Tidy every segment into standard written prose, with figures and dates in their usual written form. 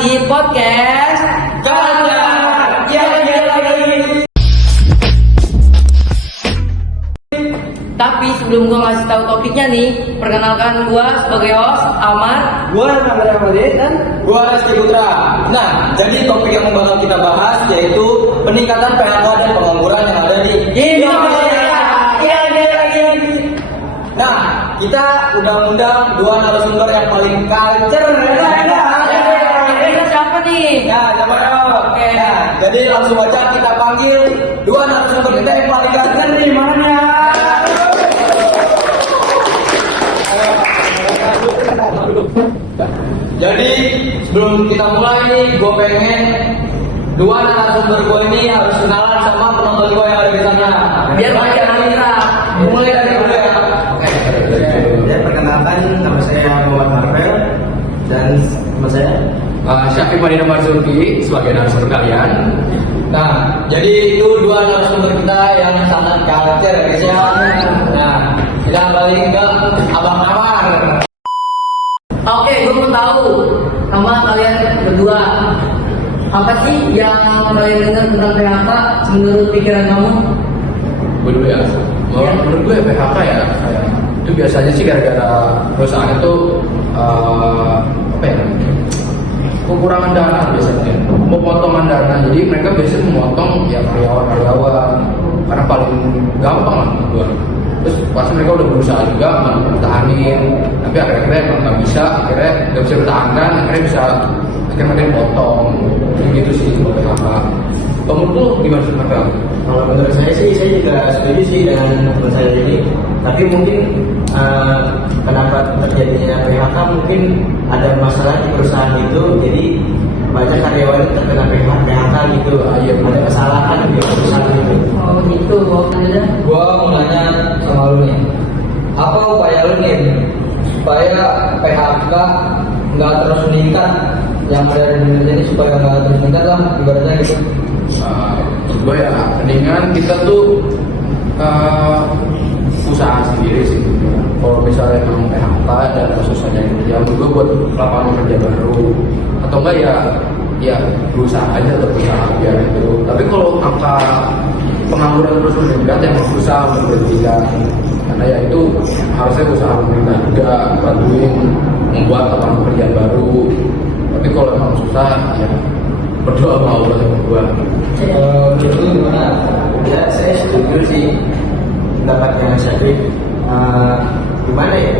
di podcast Jalan-Jalan. Tapi sebelum gua ngasih tahu topiknya nih, perkenalkan gua sebagai host Amar. Gua Nagara Made dan Gua Rizky Putra. Nah, jadi topik yang bakal kita bahas yaitu peningkatan PHK dan pengangguran yang ada di Indonesia. Nah, kita undang-undang dua narasumber yang paling culture. Kita siapa nih? Nah, siapa dong? Oke. Nah, jadi langsung aja kita panggil dua narasumber kita yang paling culture nih, mana? Jadi sebelum kita mulai nih, gue pengen dua narasumber gue ini harus kenalan sama penonton gue yang ada di sana. Biar banyak kita. Mulai dari gue ya. ya perkenalkan nama saya Muhammad Marvel dan nama saya Syafiq Madina Marzuki sebagai narasumber kalian. Nah, jadi itu dua narasumber kita yang sangat culture ya guys ya. Nah, kita balik ke Abang Amar. Oke, gue mau tahu sama kalian berdua, apa sih yang kalian dengar tentang PHK menurut pikiran kamu? Gue dulu ya. Menurut gue PHK ya, kayak itu biasanya sih gara-gara perusahaan itu apa ya? Kekurangan dana biasanya, pemotongan dana. Jadi mereka biasanya memotong ya karyawan karena paling gampang lah menurut gue. Terus pasti mereka udah berusaha juga mempertahankan, tapi akhirnya emang nggak bisa, akhirnya nggak bisa bertahankan, akhirnya mereka potong, gitu sih kalau PHK. Kamu tuh gimana sih mereka? kalau menurut saya sih saya juga setuju sih dengan teman saya ini, tapi mungkin kenapa terjadinya PHK mungkin ada masalah di perusahaan itu, jadi banyak karyawan itu terkena PHK gitu, ada kesalahan di perusahaan itu. Oh gitu, aja. Gua mau nanya sama lu nih, apa upaya lu nih supaya PHK nggak terus meningkat yang ada di Indonesia ini, supaya nggak terus meningkat lah ibaratnya gitu. Menurut gue ya mendingan kita tuh usaha sendiri sih. Kalau misalnya memang PHK dan susah nyari kerja, menurut gue buat lapangan kerja baru atau enggak ya berusaha aja atau usaha biar itu. Tapi kalau angka pengangguran terus meningkat yang susah untuk berhentikan, karena ya itu harusnya usaha pemerintah juga bantuin membuat lapangan pekerjaan baru. Tapi kalau emang susah ya berdoa sama Allah sama gua. Menurut lu gimana? Ya saya setuju sih pendapatnya Mas Syafiq. Gimana ya?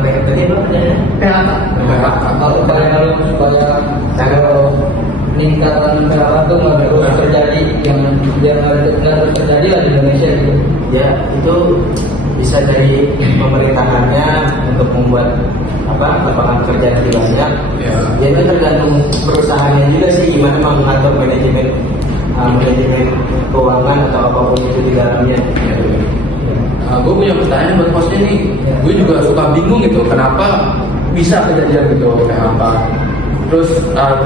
Tadi apa namanya? PHK. Kalau kalian harus supaya kalau peningkatan PHK itu nggak terus terjadi, yang biar nggak terus terjadi lah di Indonesia gitu. Ya itu bisa dari pemerintahannya untuk membuat lapangan kerja lebih banyak. Ya. Ya itu tergantung perusahaannya juga sih, gimana mengatur manajemen keuangan atau apapun itu di dalamnya. Gue punya pertanyaan buat hostnya nih. Gue juga suka bingung gitu, kenapa bisa kejadian gitu PHK. Terus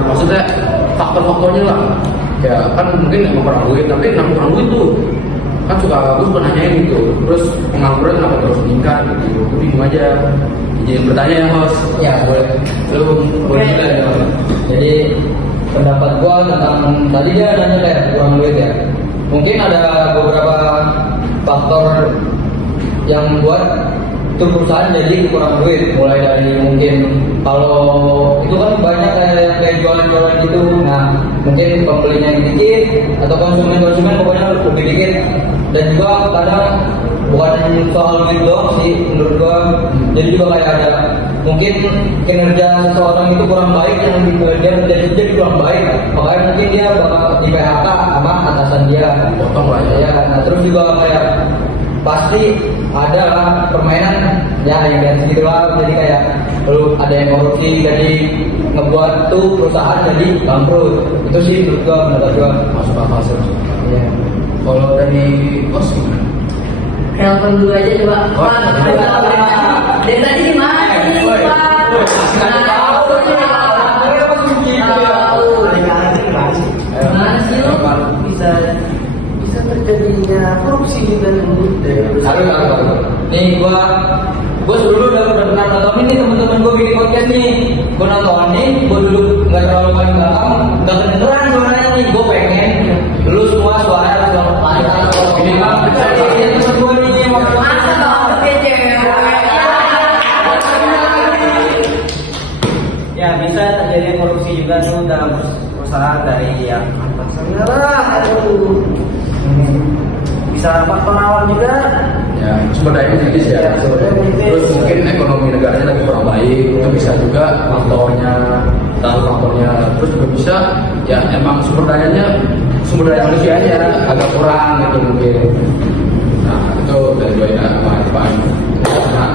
maksudnya faktor-faktornya lah. Ya kan mungkin emang kurang duit, tapi emang kurang duit tuh kan gue suka nanyain gitu. Terus pengangguran kenapa terus meningkat gitu. Gue bingung aja. Jadi bertanya ya host. Ya boleh. Lu boleh juga ya. Jadi pendapat gua tentang tadi dia nanya kayak kurang duit ya. Mungkin ada beberapa faktor yang buat itu perusahaan jadi kurang duit. Mulai dari mungkin kalau itu kan banyak kayak jualan-jualan gitu. Nah mungkin pembelinya yang dikit atau konsumen pokoknya lebih dikit. Dan juga kadang bukan soal duit doang sih menurut gua, jadi juga kayak ada mungkin kinerja seseorang itu kurang baik, yang dia kerja kurang baik, makanya mungkin dia bakal di PHK sama atasan dia, Potong lah ya. Nah terus juga kayak pasti ada lah permainan ya yang dari segitu lah, jadi kayak lu ada yang korupsi jadi ngebuat tuh perusahaan jadi bangkrut. Itu sih menurut gua, masuk akal sih. ya. Kalau dari host gimana? Telepon dulu aja coba. Oh, Dari tadi di mana nih, Pak? Mana sih lu? Bisa terjadinya korupsi di dalam Harus. Nih gua dulu udah pernah nonton ini, teman-teman gua bikin podcast nih. Gua nonton nih, gua duduk nggak kedengeran suaranya nih. Gue pengen lu semua suara harus lancar. Ini kan gue nih Masa kalau kece Ya bisa terjadi korupsi juga tuh dalam perusahaan dari yang atasannya lah, aduh. Bisa faktor awal juga. Ya, sumber daya kritis ya. Terus mungkin ekonomi negaranya lagi kurang baik, itu bisa juga faktornya. Terus juga bisa ya emang sumber daya manusianya agak kurang gitu mungkin. Nah itu dari gue ya Pak. Nah,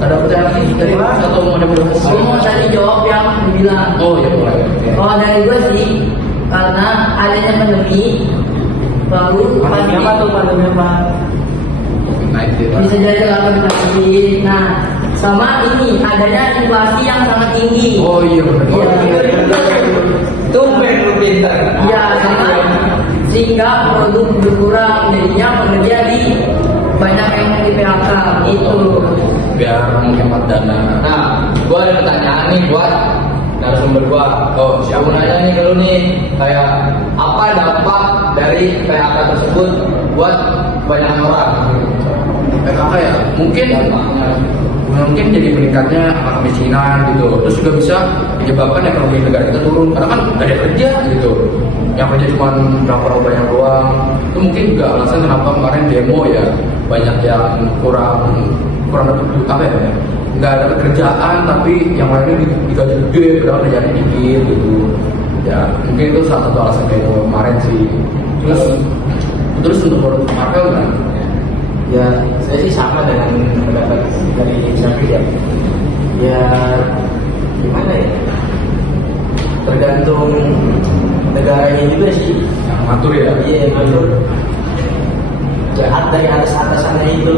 ada pertanyaan lagi dari Mas atau mau ada berhasil? Aku mau tadi jawab yang dibilang. Oh ya boleh. Kalau dari gue sih, karena adanya pandemi, lalu Pandemi apa tuh pandemi apa? COVID-19. bisa jadi karena pandemi. Nah, sama ini adanya inflasi yang sangat tinggi. Oh iya benar. Iya. tumben lu pintar. Iya, sehingga produk berkurang, jadinya pekerja di banyak yang di PHK itu. Biar menghemat dana. Nah, gua ada pertanyaan nih buat narasumber gua. Oh, siapa? Aku nanya nih ke lu nih, kayak apa dampak dari PHK tersebut buat banyak orang? PHK ya mungkin Dampaknya. mungkin jadi meningkatnya angka kemiskinan gitu. Terus juga bisa menyebabkan ekonomi negara kita turun karena kan nggak ada kerja gitu. Yang kerja cuma berapa banyak doang. Itu mungkin juga alasan kenapa kemarin demo ya banyak yang kurang dapat apa ya? Nggak ada kerjaan tapi yang lainnya digaji gede, padahal kerjanya dikit gitu. Ya mungkin itu salah satu alasan demo kemarin sih. Terus untuk Marvel kan? Ya saya sih sama dengan pendapat dari Syafri ya. Ya gimana ya? Tergantung negaranya juga sih. Yang ngatur ya. Iya betul. Jahat dari atasannya itu.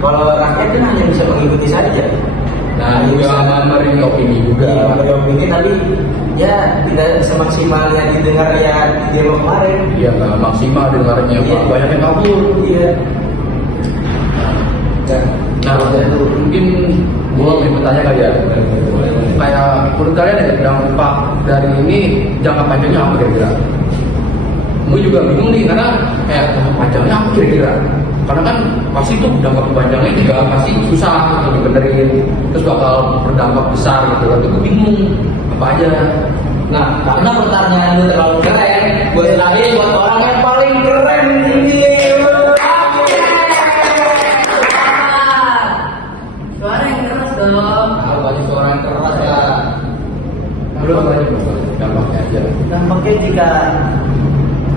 Kalau rakyat kan hanya bisa mengikuti saja. Nah juga memberi opini juga. Iya, memberi opini tapi ya tidak semaksimalnya didengar ya di demo kemarin. Iya nggak maksimal dengarnya, Iya. banyak yang kabur. Iya. Nah, mungkin gua mau bertanya kali ya. Kayak menurut kalian ya dampak dari ini jangka panjangnya apa kira-kira? Gue juga bingung nih karena kayak jangka panjangnya apa kira-kira? Karena kan pasti tuh dampak panjangnya juga pasti susah untuk dibenerin, terus bakal berdampak besar gitu. Tapi gue bingung apa aja. Nah, karena pertanyaan lu terlalu keren, gue serahin buat orang yang paling keren di sini. Suara yang keras dong. Tahu baju suara yang keras ya. Lalu apa aja bro? Dampaknya aja. Dampaknya jika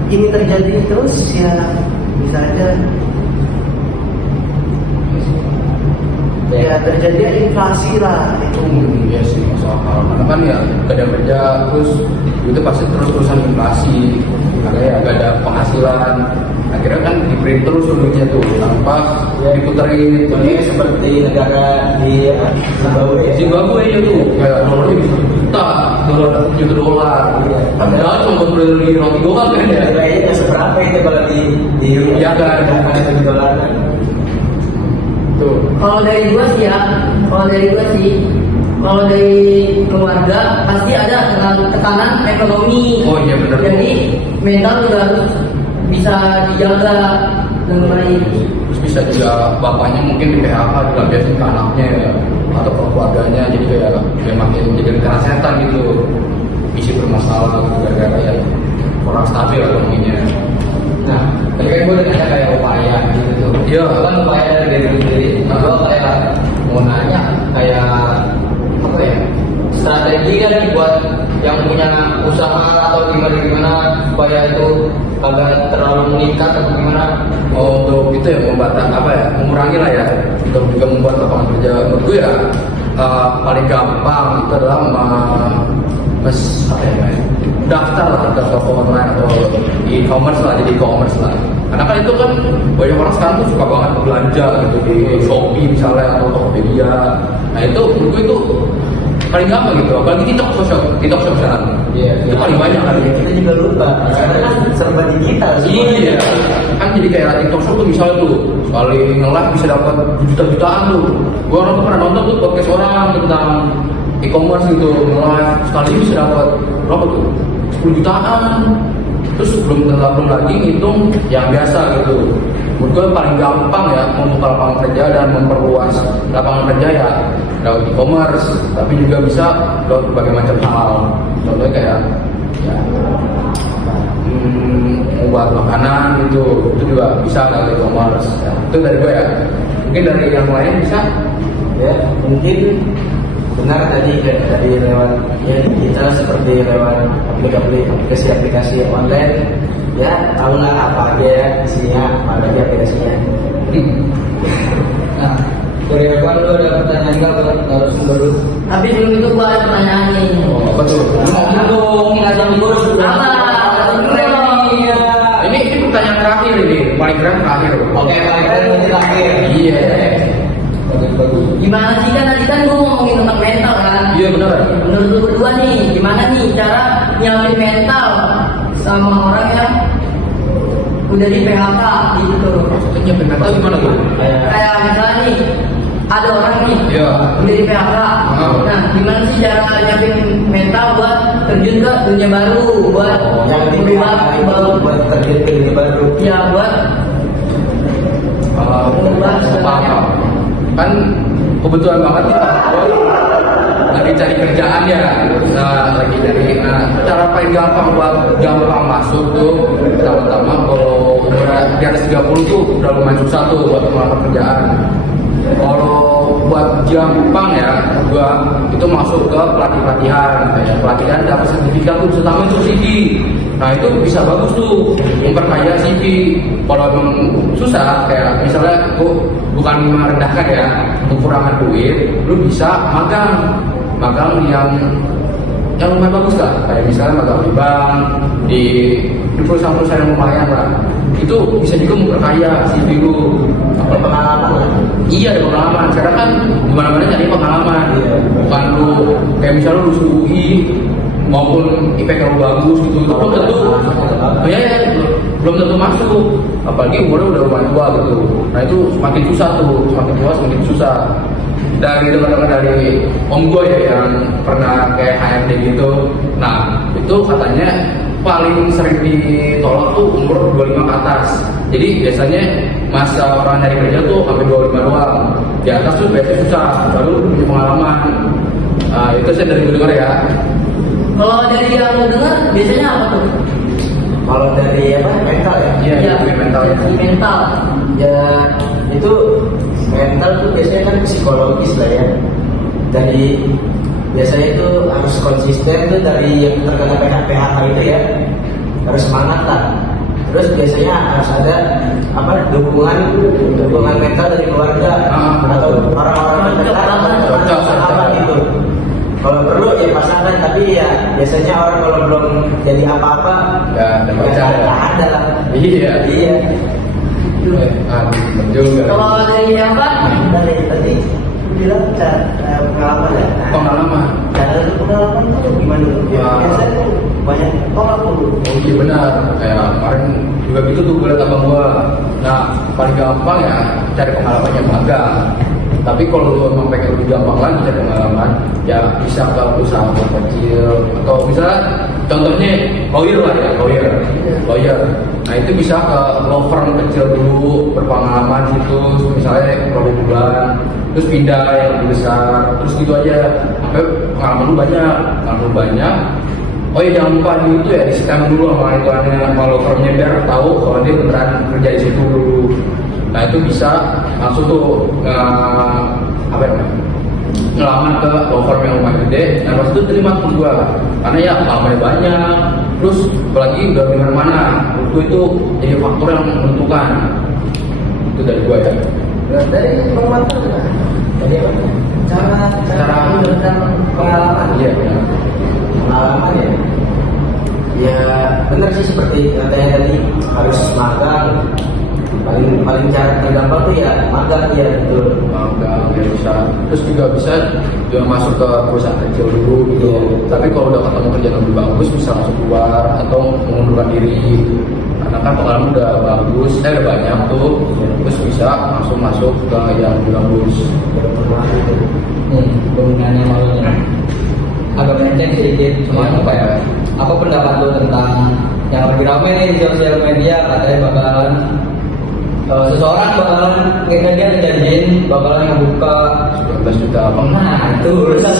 ini terjadi terus ya bisa aja ya terjadi inflasi lah itu. Iya sih masuk akal. Karena kan ya gak ada kerja terus itu pasti terus-terusan inflasi. Karena ya gak ada penghasilan. Akhirnya kan di print terus duitnya tuh tanpa diputerin. Ini seperti negara di Zimbabwe ya. Zimbabwe ya tuh kayak dolarnya bisa juta dolar. Padahal cuma beli roti doang kan ya. Kayaknya nggak seberapa itu kalau di Iya kan. ada dolar. Tuh. Kalau dari gua sih ya, kalau dari keluarga pasti ada tekanan ekonomi. Oh iya benar. Jadi mental juga harus bisa dijaga dengan baik. Terus bisa juga bapaknya mungkin di PHK juga biasanya ke anaknya ya atau ke keluarganya jadi kayak makin jadi kena setan gitu. Isi bermasalah gitu gara-gara ya kurang stabil ekonominya. Nah, tapi kan gue udah nanya kayak upaya gitu tuh. Iya. Itu kan upaya dari diri gue sendiri. Gue kayak mau nanya kayak apa ya? Strategi kan nih buat yang punya usaha atau gimana supaya itu agak terlalu meningkat atau gimana? Oh, untuk itu ya membatasi apa ya mengurangi lah ya untuk juga membuat lapangan kerja. Menurut gue ya paling gampang itu adalah daftar lah ke toko online atau e-commerce lah, jadi e-commerce lah. Karena kan itu kan banyak orang sekarang tuh suka banget belanja gitu di Shopee misalnya atau Tokopedia. Nah itu menurut gue itu paling gampang gitu. Apalagi TikTok Shop sekarang. Iya. Itu paling banyak kan. Kita juga lupa karena kan serba digital semua. Iya, kan jadi kayak TikTok Shop tuh misalnya tuh sekali nge-live bisa dapat juta-jutaan tuh. Gua orang tuh pernah nonton tuh podcast orang tentang e-commerce gitu nge-live sekali bisa dapat berapa tuh? 10 jutaan. Terus belum lagi ngitung yang biasa gitu. Menurut gue paling gampang ya membuka lapangan kerja dan memperluas lapangan kerja ya lewat e-commerce, tapi juga bisa lewat berbagai macam hal. Contohnya kayak ya, membuat makanan gitu, itu juga bisa lewat e-commerce. Ya, itu dari gue ya. Mungkin dari yang lain bisa? Ya mungkin benar tadi dari lewat ya kita seperti lewat aplikasi online ya tahulah apa aja ya isinya, apa aja aplikasinya. Nah, dari Evan lu ada pertanyaan nggak buat narasumber? Tapi sebelum itu gua ada pertanyaan nih. Oh, apa tuh? Dong, nggak jam terus. Iya. Ini pertanyaan terakhir ini, paling keren terakhir. Oke, baik, ini terakhir. Iya. Bagus. Gimana sih kan tadi kan gua ngomongin tentang mental kan? Iya benar. Menurut lu berdua nih, gimana nih cara nyiapin mental sama orang yang udah di PHK gitu? Maksudnya mental gimana tuh? Kayak misalnya nih, ada orang nih Iya. udah di PHK. Nah, gimana sih cara nyiapin mental buat terjun ke dunia baru, buat Yang di berubah baru, buat terjun ke dunia baru. ya buat Apa? Kan kebetulan banget nih lagi cari kerjaan ya, lagi cari. Cara paling gampang masuk tuh pertama-tama kalau di atas 30 tuh udah lumayan susah tuh buat melamar kerjaan. Kalau buat gampang ya, gua itu masuk ke pelatihan, kayak pelatihan dapat sertifikat tuh bisa tambahin subsidi. Nah itu bisa bagus tuh memperkaya CV. Kalau emang susah, kayak misalnya gua bukan merendahkan ya, kekurangan duit, lu bisa magang yang lumayan bagus kan, kayak misalnya magang di bank, di perusahaan-perusahaan yang lumayan lah. Itu bisa juga memperkaya CV lu. Apa pengalaman? Iya, ada pengalaman. Sekarang kan gimana-mana cari pengalaman. Bukan lu kayak misalnya lu lulus UI maupun IPK lu bagus gitu, itu belum tentu. Ya, belum tentu masuk. Apalagi umurnya udah lumayan tua gitu. Nah itu semakin susah tuh, semakin tua semakin susah. Dari teman-teman dari om gue ya yang pernah kayak HRD gitu. Nah itu katanya paling sering ditolak tuh umur 25 ke atas. Jadi biasanya masa orang dari kerja tuh sampai 25 doang. Di atas tuh biasanya susah, baru punya pengalaman. Nah, itu saya dari dengar ya. kalau dari yang lu dengar biasanya apa tuh? Kalau dari apa mental ya? Iya, itu mental ya. Mental. Ya itu mental tuh biasanya kan psikologis lah ya. Dari biasanya itu harus konsisten tuh dari yang terkena PHK itu ya, harus semangat lah. Terus biasanya harus ada apa dukungan mental dari keluarga atau orang-orang terdekat, sahabat gitu. Kalau perlu ya pasangan, tapi ya biasanya orang kalau belum jadi apa-apa Ya, nggak ada lah. Iya. Iya. Juga. Kalau dari yang Dari tadi bilang pengalaman ya. Pengalaman. Cara itu pengalaman tuh gimana? Biasanya tuh banyak tolak dulu. Oh iya benar, kayak kemarin juga gitu tuh gue liat abang gue. Nah paling gampang ya cari pengalamannya magang. Tapi kalau lu emang pengen lebih gampang lagi cari pengalaman, ya bisa ke perusahaan kecil atau misalnya contohnya lawyer lah ya, lawyer. Nah itu bisa ke law firm kecil dulu berpengalaman situ, misalnya berapa bulan, terus pindah yang lebih besar, terus gitu aja sampai pengalaman lu banyak. Oh iya jangan lupa di itu ya di scan dulu sama ituannya, sama law firmnya biar tahu kalau dia beneran kerja di situ dulu. Nah itu bisa langsung tuh ngelamar ke law firm yang lumayan gede. Nah pas itu terima pun gua karena ya pengalamannya banyak, terus apalagi udah di mana-mana. Menurutku itu jadi faktor yang menentukan. Itu dari gua ya. Dari pengalaman jadi apa? Cara menggunakan pengalaman. Iya. Pengalaman ya. Ya benar sih seperti katanya tadi harus magang. Paling cara tergampang tuh ya magang ya betul. Magang ya bisa. Terus juga bisa masuk ke perusahaan kecil dulu gitu. Tapi kalau udah ketemu kerjaan lebih bagus bisa masuk keluar atau mengundurkan diri. Karena kan pengalaman udah bagus, udah banyak tuh, terus bisa langsung masuk ke yang lebih bagus. Penggunaannya malunya agak pendek sedikit, cuma apa ya? apa pendapat lo tentang yang lagi rame nih di sosial media, katanya bakalan seseorang bakalan dia ngejanjiin bakalan ngebuka 19 juta apa? nah itu urusan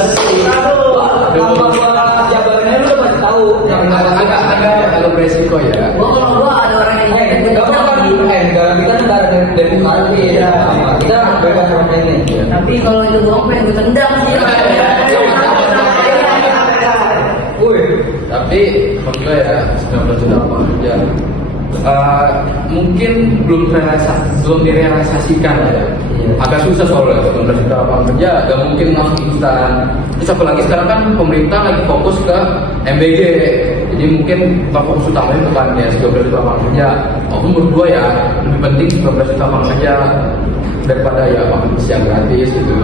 tanpa jabarannya lu udah pasti tahu yang agak beresiko ya. Gua ada orang yang Gak apa-apa negara kita negara demokrasi ya. Kita bebas seperti ini. tapi kalau itu bohong pengen gue tendang sih. Woi, Tapi menurut gue ya 19 juta apa kerja mungkin belum direalisasikan ya. Iya. Agak susah soalnya 19 juta lapangan kerja gak mungkin langsung instan. Terus apalagi sekarang kan pemerintah lagi fokus ke MBG, jadi mungkin fokus utamanya bukan ya 19 juta lapangan kerja. Aku menurut gue ya lebih penting 19 juta lapangan kerja daripada ya makan siang gratis gitu.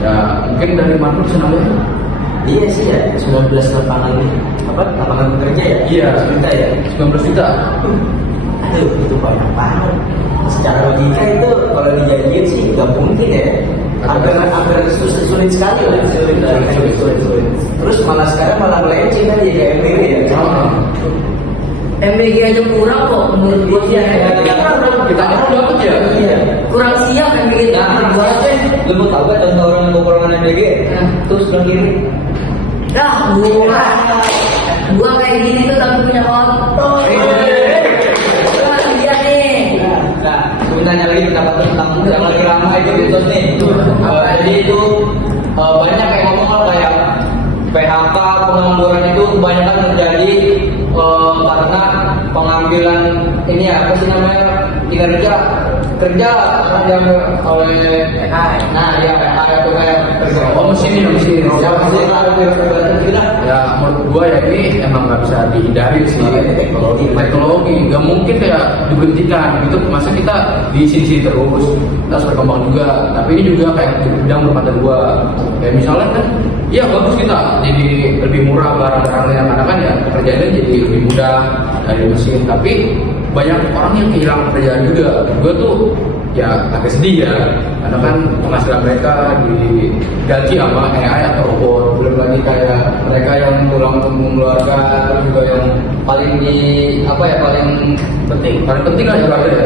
Ya mungkin dari mana bisa namanya? Iya sih ya, 19 lapangan kerja ya? Iya, 19 juta ya? 19 juta. Aduh, itu banyak banget. Secara logika itu kalau dijanjiin sih nggak mungkin ya. Hampir sulit sekali lah. Sulit. Terus malah sekarang malah melenceng kan jadi kayak MBG ya. MBG aja kurang kok menurut gue sih. Kita dapat ya. Iya. Kurang siap MBG. nah lu mau tahu gak contoh orang kekurangan MBG? Terus sebelah kiri. Dah, gua kayak gini tuh tapi punya motor. Dia nih. Nah, sebenarnya lagi pendapat tentang yang lagi ramai itu mitos nih. Jadi itu banyak kayak ngomong kalau kayak PHK pengangguran itu kebanyakan terjadi karena pengambilan ini ya apa sih namanya kerja yang oleh PHI. Nah ya PHI itu kayak kerja. Mesin Ya pasti harus tidak. Ya menurut gua ya ini emang nggak bisa dihindari sih. Teknologi nggak mungkin kayak diberhentikan gitu. Masa kita di sini terus kita harus berkembang juga. Tapi ini juga kayak di bidang bermata dua. Kayak misalnya kan, ya bagus kita jadi lebih murah barang-barangnya karena kan ya pekerjaannya jadi lebih mudah dari mesin. Tapi banyak orang yang kehilangan pekerjaan juga. Gue tuh ya agak sedih ya, karena kan penghasilan mereka diganti sama AI atau robot. Belum lagi kayak mereka yang pulang mengeluarga, terus juga yang paling penting lah juga ada ya.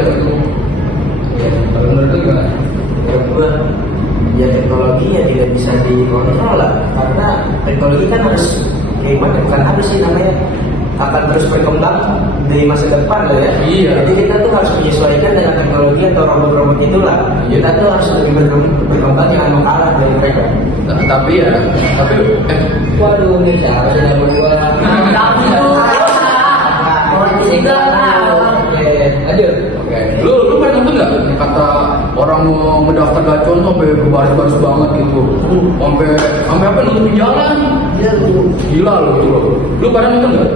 Kalau menurut lu gimana? Menurut gua ya teknologi ya tidak bisa dikontrol lah, karena teknologi kan harus gimana, bukan harus sih namanya, akan terus berkembang di masa depan loh ya. Iya. Jadi kita tuh harus menyesuaikan dengan teknologi atau robot-robot itulah. Iya. Kita tuh harus lebih berkembang, jangan mau kalah dari mereka. Tapi Waduh, nih siapa sih yang berdua? Tapi tuh. Aduh. Oke. Lu pernah nonton nggak kata orang mau ngedaftar gacor tuh sampai berbaris-baris banget gitu, sampai apa nonton di jalan? Gila lu itu. Lu pada nonton nggak?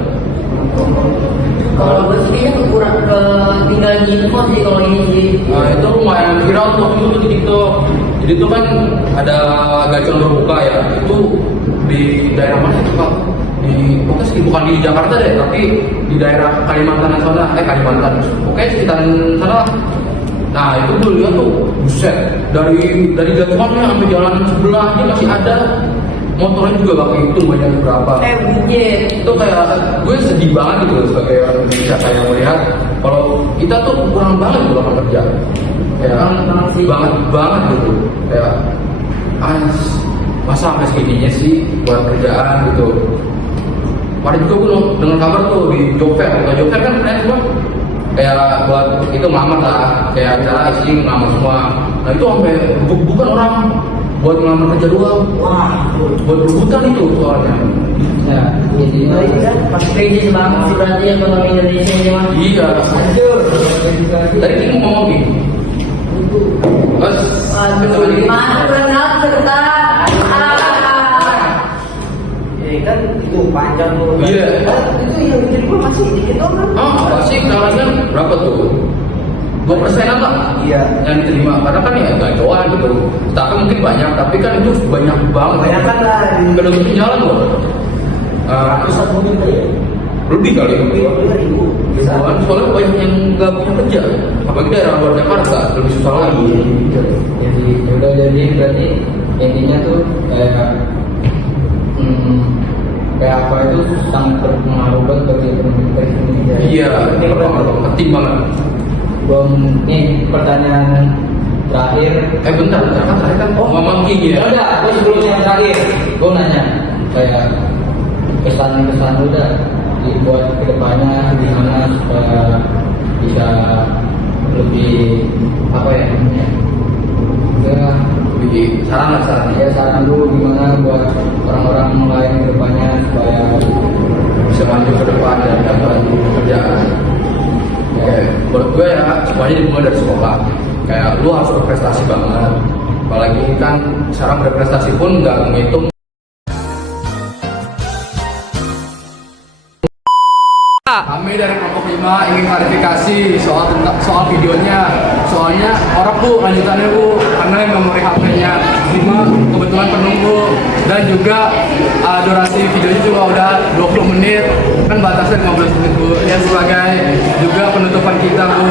Kalau gue sih kurang tinggal info sih kalau ini sih. Nah itu lumayan viral tuh waktu itu di TikTok. Jadi itu kan ada gacor terbuka ya. Itu di daerah mana itu Pak? Bukan di Jakarta deh, tapi di daerah Kalimantan sana, Kalimantan. Oke, sekitaran sana. Nah itu gue lihat tuh, buset, dari gacuannya sampai jalan sebelahnya masih ada. Motornya juga gak kehitung banyak berapa. Bujet. Itu kayak gue sedih banget gitu loh, sebagai orang Indonesia kayak melihat kalau kita tuh kurang banget gitu lapangan kerja. Kayak banget gitu. Kayak masa sampai segininya sih buat kerjaan gitu. Kemarin juga gue dengar kabar tuh di job fair. Kalau job fair kan sebenarnya semua kayak buat itu ngelamar lah, kayak acara isi ngelamar semua. Nah itu sampai bukan orang buat ngelamar kerja doang. Wah, buat rebutan itu soalnya. Ya, intinya Pasti krisis banget sih berarti ekonomi Indonesia ini mah. Iya. hancur. Tadi kita mau ngomong gini. Terus Aduh, gimana berenang bentar? Ya kan itu panjang tuh. Iya. Itu yang bikin gua masih dikit doang kan. Pasti sekarang berapa tuh? 2% apa? Iya. Yang diterima, karena kan ya gacoan gitu. Tapi mungkin banyak, tapi kan itu banyak banget. Banyak kan lah. Penduduk jalan loh. Ratusan mungkin ya. Lebih kali. Ribu. Ribuan, soalnya banyak yang nggak punya kerja. Apalagi daerah luar Jakarta, lebih susah lagi. Jadi berarti intinya tuh kayak PHK itu sangat berpengaruh banget bagi Indonesia. Iya, penting banget. Bom, nih pertanyaan terakhir. Bentar, kan tadi kan ngomong king ya. Udah, aku sebelum yang terakhir, gue nanya kayak kesan udah dibuat kedepannya gimana supaya bisa lebih apa ya namanya? Ya, Lebih saran lah saran. ya saran dulu gimana buat orang-orang lain kedepannya supaya Bisa maju ke depan dan dapat pekerjaan. Oke, menurut gue ya semuanya dimulai dari sekolah. Kayak lu harus berprestasi banget. Apalagi kan sekarang berprestasi pun nggak menghitung. Kami dari kelompok 5 ingin klarifikasi soal videonya. Soalnya orang bu lanjutannya bu karena yang memori HP-nya 5 kebetulan penuh bu, dan juga durasi videonya juga udah 20 menit kan batasnya 15 menit bu. Ya sebagai juga penutupan kita bu.